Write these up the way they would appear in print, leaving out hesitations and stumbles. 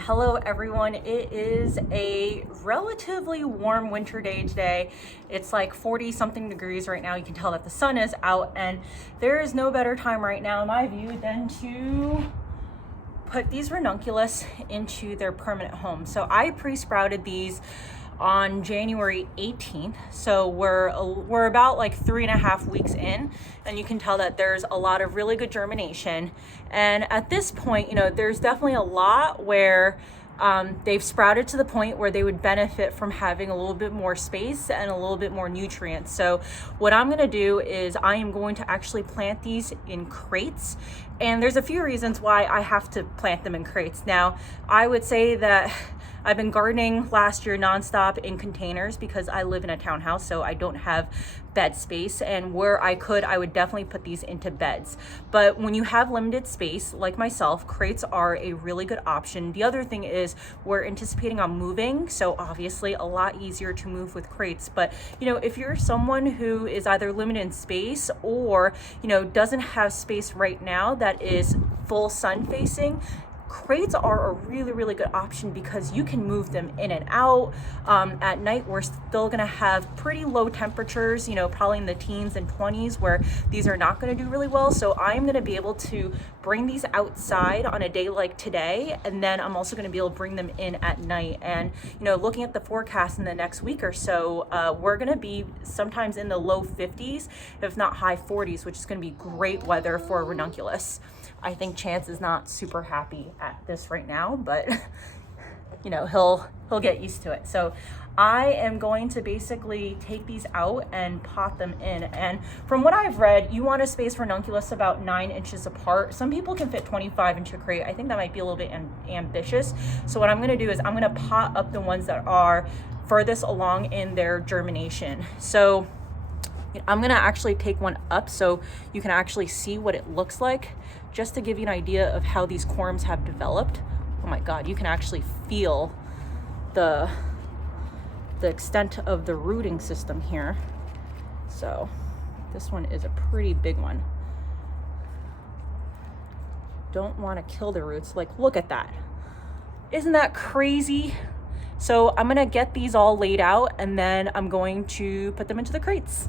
Hello everyone. It is a relatively warm winter day today. It's like 40 something degrees right now. You can tell that the sun is out, and there is no better time right now in my view than to put these ranunculus into their permanent home. So I pre-sprouted these on January 18th. So we're about like 3.5 weeks in, and you can tell that there's a lot of really good germination. And at this point, you know, there's definitely a lot where they've sprouted to the point where they would benefit from having a little bit more space and a little bit more nutrients. So what I'm going to do is I am going to actually plant these in crates. And there's a few reasons why I have to plant them in crates. Now, I would say that I've been gardening last year nonstop in containers because I live in a townhouse, so I don't have bed space, and where I could, I would definitely put these into beds. But when you have limited space, like myself, crates are a really good option. The other thing is we're anticipating on moving, so obviously a lot easier to move with crates. But you know, if you're someone who is either limited in space or, you know, doesn't have space right now that is full sun facing, crates are a really good option because you can move them in and out. At night, we're still gonna have pretty low temperatures, you know, probably in the teens and 20s, where these are not gonna do really well. So I'm gonna be able to bring these outside on a day like today, and then I'm also gonna be able to bring them in at night. And you know, looking at the forecast in the next week or so, we're gonna be sometimes in the low 50s, if not high 40s, which is gonna be great weather for ranunculus. I think Chance is not super happy at this right now, but you know, he'll get used to it. So I am going to basically take these out and pot them in. And from what I've read, you want to space ranunculus about 9 inches apart. Some people can fit 25 into a crate. I think that might be a little bit ambitious. So what I'm going to do is I'm going to pot up the ones that are furthest along in their germination. So I'm going to actually take one up so you can actually see what it looks like, just to give you an idea of how these corms have developed. Oh my God, you can actually feel the extent of the rooting system here. So this one is a pretty big one. Don't want to kill the roots. Like, look at that. Isn't that crazy? So I'm going to get these all laid out, and then I'm going to put them into the crates.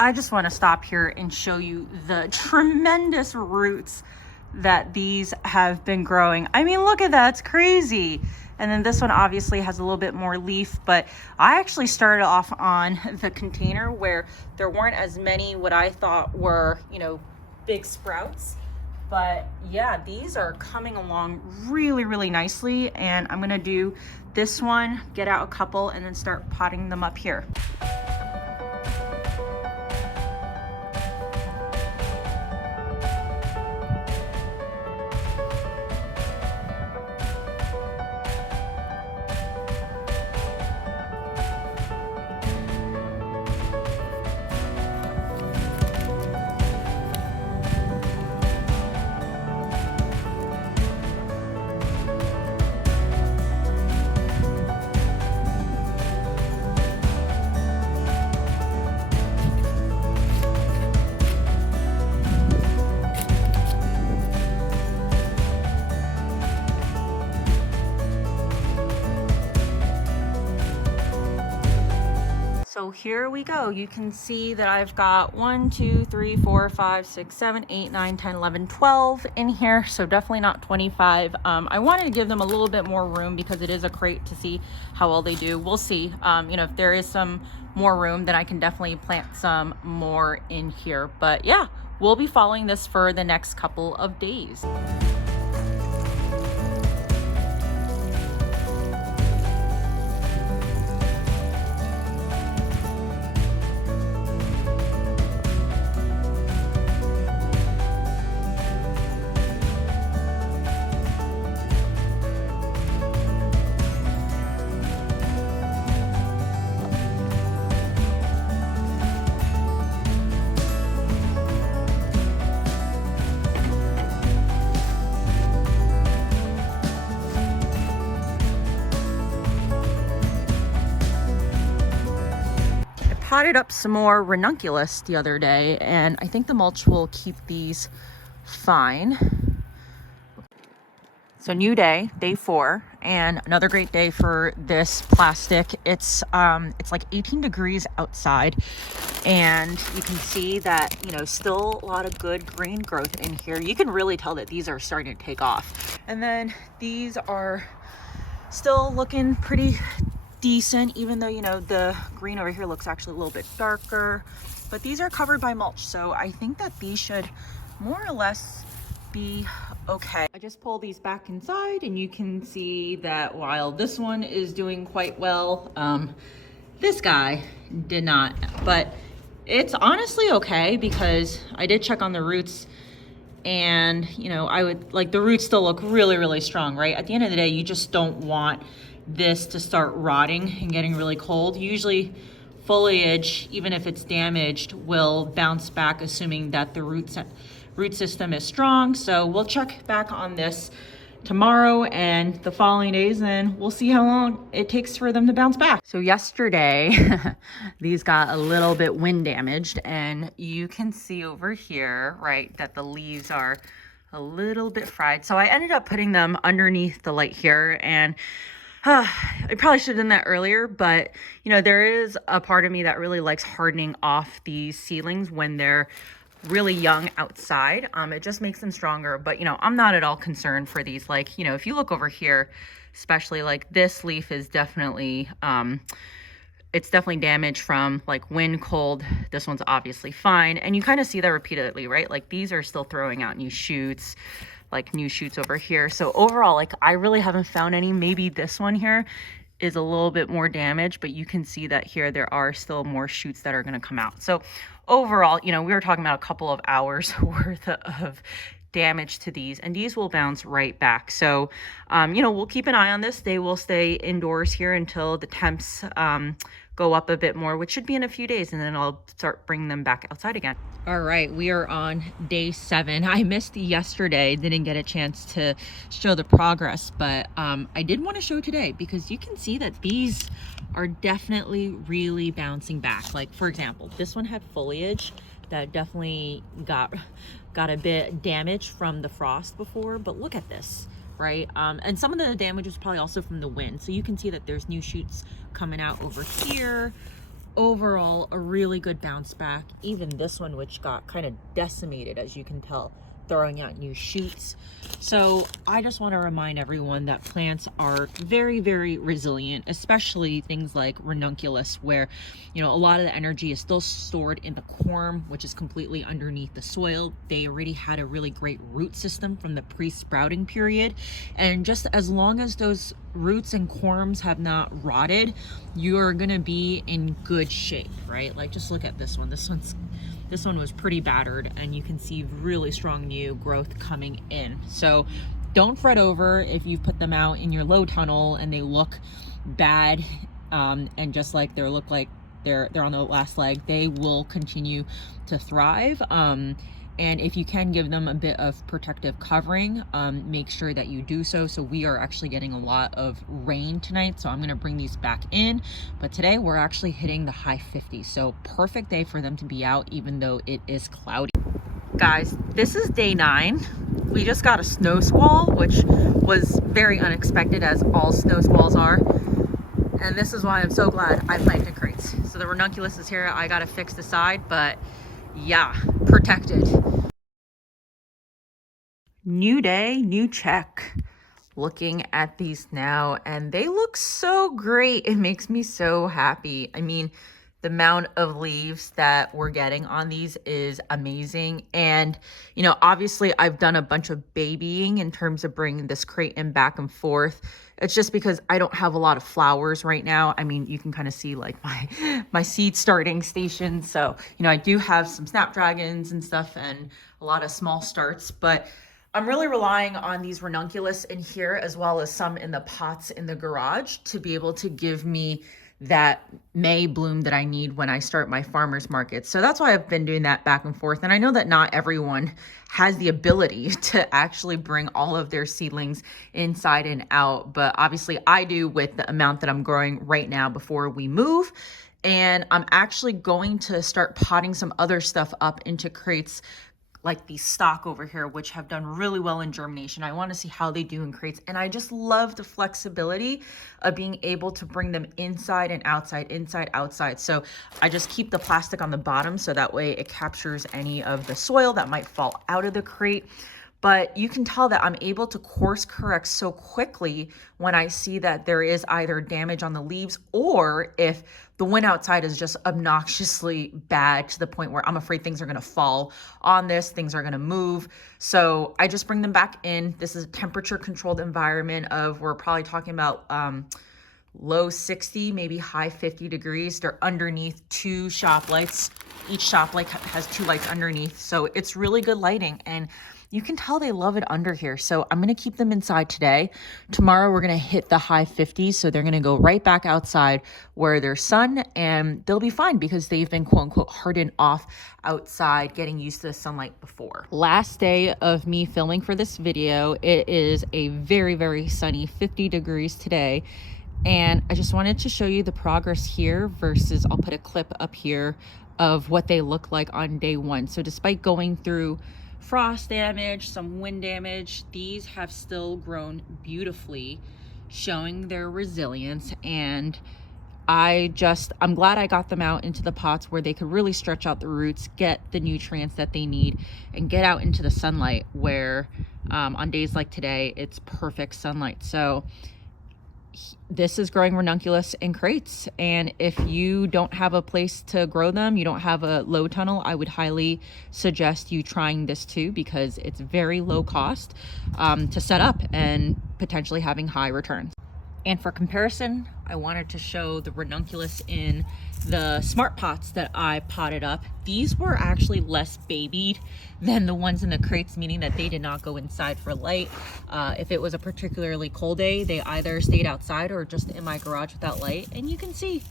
I just want to stop here and show you the tremendous roots that these have been growing. I mean, look at that, it's crazy. And then this one obviously has a little bit more leaf, but I actually started off on the container where there weren't as many what I thought were, you know, big sprouts. But yeah, these are coming along really nicely, and I'm gonna do this one, get out a couple, and then start potting them up here. So here we go. You can see that I've got 1, 2, 3, 4, 5, 6, 7, 8, 9, 10, 11, 12 in here. So definitely not 25. I wanted to give them a little bit more room because it is a crate, to see how well they do. We'll see. You know, if there is some more room, then I can definitely plant some more in here. But yeah, we'll be following this for the next couple of days. potted up some more ranunculus the other day, and I think the mulch will keep these fine. So new day, day 4, and another great day for this plastic. It's like 18 degrees outside, and you can see that, you know, still a lot of good green growth in here. You can really tell that these are starting to take off. And then these are still looking pretty decent, even though, you know, the green over here looks actually a little bit darker, but these are covered by mulch. So I think that these should more or less be okay. I just pulled these back inside, and you can see that while this one is doing quite well, this guy did not. But it's honestly okay, because I did check on the roots, and you know, I would like, the roots still look really, really strong, right? At the end of the day, you just don't want this to start rotting and getting really cold. Usually foliage, even if it's damaged, will bounce back, assuming that the root system is strong. So we'll check back on this tomorrow and the following days, and we'll see how long it takes for them to bounce back. So yesterday, these got a little bit wind damaged, and you can see over here, right, that the leaves are a little bit fried. So I ended up putting them underneath the light here, and I probably should have done that earlier, but you know, there is a part of me that really likes hardening off these seedlings when they're really young outside. It just makes them stronger. But you know, I'm not at all concerned for these. Like, you know, if you look over here, especially, like this leaf is definitely it's definitely damaged from like wind, cold. This one's obviously fine, and you kind of see that repeatedly, right? Like these are still throwing out new shoots, like new shoots over here. So overall, like I really haven't found any. Maybe this one here is a little bit more damaged, but you can see that here there are still more shoots that are going to come out. So overall, you know, we were talking about a couple of hours worth of damage to these, and these will bounce right back. So you know, we'll keep an eye on this. They will stay indoors here until the temps go up a bit more, which should be in a few days, and then I'll start bringing them back outside again. All right, we are on day 7. I missed yesterday, didn't get a chance to show the progress, but I did want to show today, because you can see that these are definitely really bouncing back. Like for example, this one had foliage that definitely got a bit damaged from the frost before, but look at this, right? And some of the damage was probably also from the wind. So you can see that there's new shoots coming out over here. Overall, a really good bounce back. Even this one, which got kind of decimated, as you can tell, throwing out new shoots. So I just want to remind everyone that plants are very, very resilient, especially things like ranunculus, where, you know, a lot of the energy is still stored in the corm, which is completely underneath the soil. They already had a really great root system from the pre-sprouting period, and just as long as those roots and corms have not rotted, you're gonna be in good shape, right? Like just look at this one. This one was pretty battered, and you can see really strong new growth coming in. So don't fret over if you've put them out in your low tunnel and they look bad, and just like they're on the last leg. They will continue to thrive. And if you can give them a bit of protective covering, make sure that you do so. So we are actually getting a lot of rain tonight, so I'm gonna bring these back in. But today we're actually hitting the high 50s. So perfect day for them to be out, even though it is cloudy. Guys, this is day 9. We just got a snow squall, which was very unexpected, as all snow squalls are. And this is why I'm so glad I planted crates. So the ranunculus is here. I gotta fix the side, but yeah, protected. New day, new check. Looking at these now, and they look so great. It makes me so happy. I mean, the amount of leaves that we're getting on these is amazing. And, you know, obviously I've done a bunch of babying in terms of bringing this crate in back and forth. It's just because I don't have a lot of flowers right now. I mean, you can kind of see like my seed starting station. So, you know, I do have some snapdragons and stuff and a lot of small starts, but I'm really relying on these ranunculus in here, as well as some in the pots in the garage, to be able to give me that May bloom that I need when I start my farmer's market. So that's why I've been doing that back and forth. And I know that not everyone has the ability to actually bring all of their seedlings inside and out, but obviously I do with the amount that I'm growing right now before we move. And I'm actually going to start potting some other stuff up into crates like these stock over here, which have done really well in germination. I want to see how they do in crates. And I just love the flexibility of being able to bring them inside and outside, inside, outside. So I just keep the plastic on the bottom so that way it captures any of the soil that might fall out of the crate. But you can tell that I'm able to course correct so quickly when I see that there is either damage on the leaves or if the wind outside is just obnoxiously bad to the point where I'm afraid things are gonna fall on this, things are gonna move. So I just bring them back in. This is a temperature controlled environment of, we're probably talking about low 60, maybe high 50 degrees. They're underneath 2 shop lights. Each shop light has 2 lights underneath. So it's really good lighting, and you can tell they love it under here. So I'm going to keep them inside today. Tomorrow we're going to hit the high 50s. So they're going to go right back outside where there's sun, and they'll be fine because they've been quote unquote hardened off outside, getting used to the sunlight before. Last day of me filming for this video. It is a very, very sunny 50 degrees today. And I just wanted to show you the progress here versus, I'll put a clip up here of what they look like on day 1. So despite going through frost damage, some wind damage, these have still grown beautifully, showing their resilience. And I'm glad I got them out into the pots where they could really stretch out the roots, get the nutrients that they need, and get out into the sunlight where on days like today, it's perfect sunlight. So this is growing ranunculus in crates, and if you don't have a place to grow them, you don't have a low tunnel, I would highly suggest you trying this too, because it's very low cost to set up and potentially having high returns. And for comparison, I wanted to show the ranunculus in the smart pots that I potted up. These were actually less babied than the ones in the crates, meaning that they did not go inside for light. If it was a particularly cold day, they either stayed outside or just in my garage without light. And you can see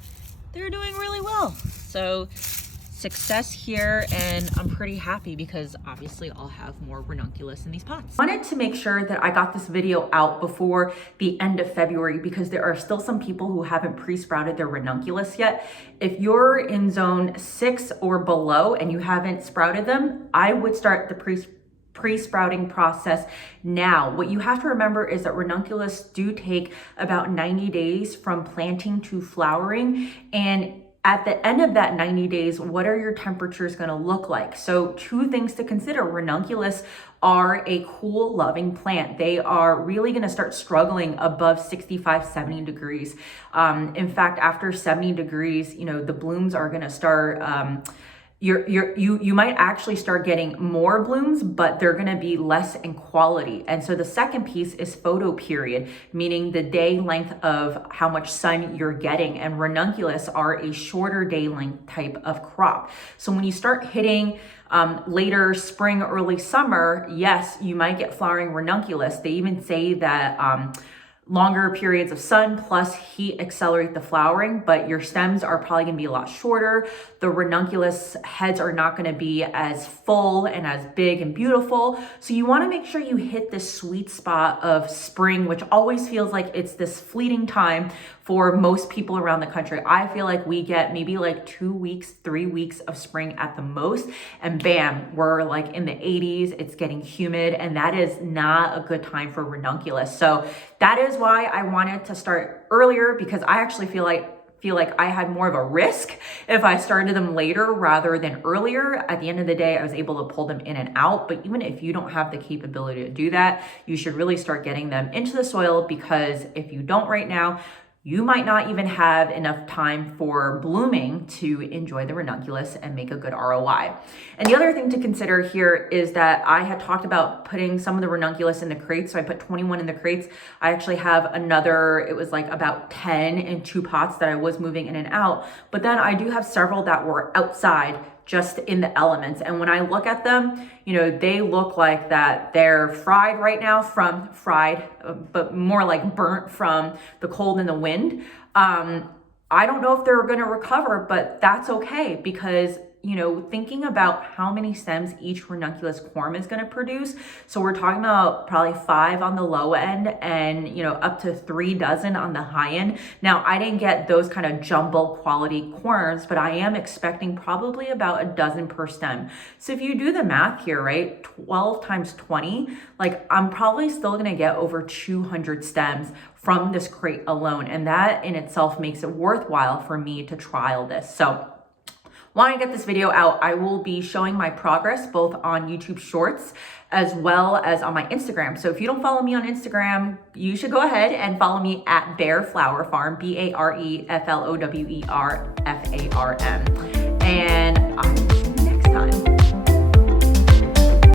they're doing really well. So success here, and I'm pretty happy because obviously I'll have more ranunculus in these pots. I wanted to make sure that I got this video out before the end of February because there are still some people who haven't pre-sprouted their ranunculus yet. If you're in zone 6 or below and you haven't sprouted them, I would start the pre-sprouting process now. What you have to remember is that ranunculus do take about 90 days from planting to flowering, and at the end of that 90 days, what are your temperatures going to look like? So 2 things to consider. Ranunculus are a cool loving plant. They are really going to start struggling above 65, 70 degrees. In fact, after 70 degrees, the blooms are going to start, you might actually start getting more blooms, but they're going to be less in quality. And so the second piece is photoperiod, meaning the day length of how much sun you're getting. And ranunculus are a shorter day length type of crop. So when you start hitting later spring, early summer, yes, you might get flowering ranunculus. They even say that longer periods of sun plus heat accelerate the flowering, but your stems are probably going to be a lot shorter. The ranunculus heads are not going to be as full and as big and beautiful. So you want to make sure you hit this sweet spot of spring, which always feels like it's this fleeting time for most people around the country. I feel like we get maybe like 2 weeks, 3 weeks of spring at the most, and bam, we're like in the 80s, it's getting humid, and that is not a good time for ranunculus. So that is why I wanted to start earlier, because I actually feel like I had more of a risk if I started them later rather than earlier. At the end of the day, I was able to pull them in and out. But even if you don't have the capability to do that, you should really start getting them into the soil, because if you don't right now, you might not even have enough time for blooming to enjoy the ranunculus and make a good ROI. And the other thing to consider here is that I had talked about putting some of the ranunculus in the crates. So I put 21 in the crates. I actually have another, it was like about 10 in 2 pots that I was moving in and out. But then I do have several that were outside just in the elements. And when I look at them, they look like that they're fried right now but more like burnt from the cold and the wind. I don't know if they're going to recover, but that's okay, because you know, thinking about how many stems each ranunculus corm is going to produce. So we're talking about probably 5 on the low end and, you know, up to 3 dozen on the high end. Now, I didn't get those kind of jumbo quality corms, but I am expecting probably about a dozen per stem. So if you do the math here, right, 12 times 20, like I'm probably still going to get over 200 stems from this crate alone. And that in itself makes it worthwhile for me to trial this. So when I get this video out, I will be showing my progress both on YouTube Shorts as well as on my Instagram. So if you don't follow me on Instagram, you should go ahead and follow me at b.a.r.e Flower Farm, b.a.r.e Flowerfarm. And